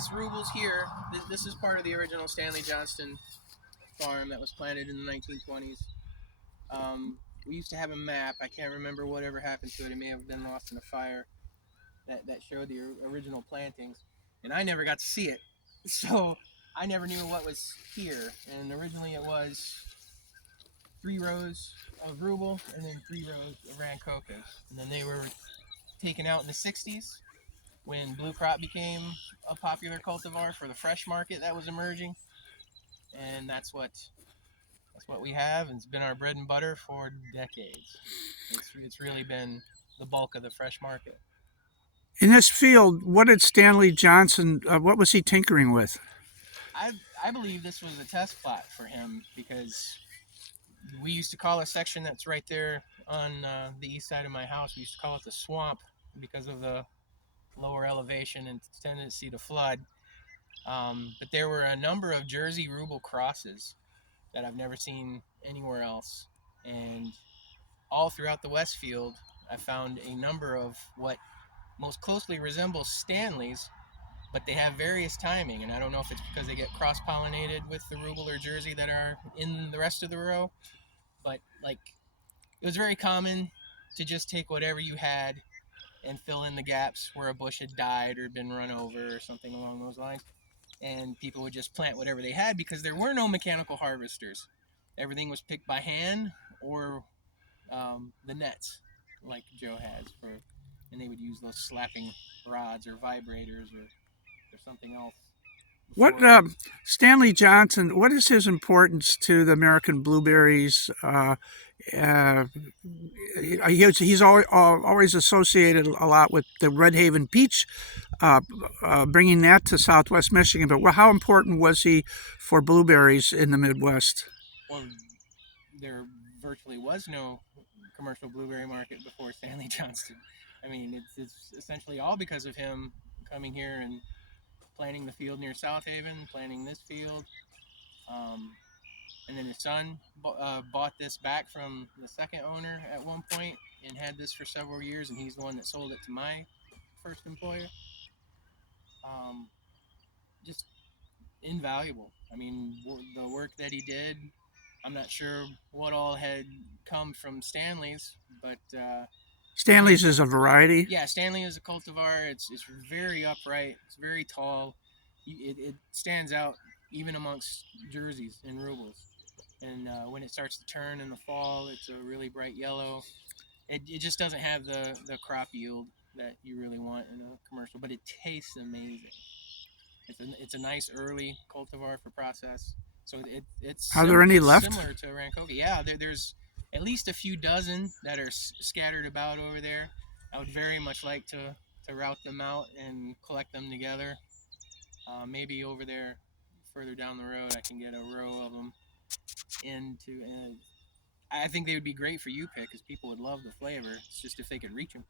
these rubles here, this is part of the original Stanley Johnston farm that was planted in the 1920s. We used to have a map. I can't remember whatever happened to it. It may have been lost in a fire that showed the original plantings. And I never got to see it. So I never knew what was here. And originally it was 3 rows of ruble and then 3 rows of rancocas. And then they were taken out in the 60s when blue crop became a popular cultivar for the fresh market that was emerging. And that's what we have, and it's been our bread and butter for decades. It's really been the bulk of the fresh market. In this field, what did Stanley Johnston, what was he tinkering with? I believe this was a test plot for him, because we used to call a section that's right there on the east side of my house, we used to call it the swamp because of the lower elevation and tendency to flood. But there were a number of Jersey ruble crosses that I've never seen anywhere else. And all throughout the Westfield, I found a number of what most closely resemble Stanleys, but they have various timing. And I don't know if it's because they get cross-pollinated with the ruble or Jersey that are in the rest of the row. But like, it was very common to just take whatever you had and fill in the gaps where a bush had died or been run over or something along those lines. And people would just plant whatever they had because there were no mechanical harvesters. Everything was picked by hand or the nets, like Joe has, and they would use those slapping rods or vibrators or something else. What Stanley Johnston, what is his importance to the American blueberries? He's always associated a lot with the Red Haven peach, bringing that to Southwest Michigan. But how important was he for blueberries in the Midwest? Well, there virtually was no commercial blueberry market before Stanley Johnston. I mean, it's essentially all because of him coming here and planting the field near South Haven, planting this field. And then his son bought this back from the second owner at one point and had this for several years, and he's the one that sold it to my first employer. Just invaluable. I mean, the work that he did, I'm not sure what all had come from Stanley's, but Stanley's is a variety? Yeah, Stanley is a cultivar. It's very upright. It's very tall. It stands out even amongst Jerseys and rubles. And when it starts to turn in the fall, it's a really bright yellow. It just doesn't have the crop yield that you really want in a commercial, but it tastes amazing. It's a nice early cultivar for process. So it's Are there any left? Similar to Rancoca. Yeah, there's at least a few dozen that are scattered about over there. I would very much like to route them out and collect them together. Maybe over there, further down the road, I can get a row of them into. I think they would be great for you pick because people would love the flavor. It's just if they could reach them.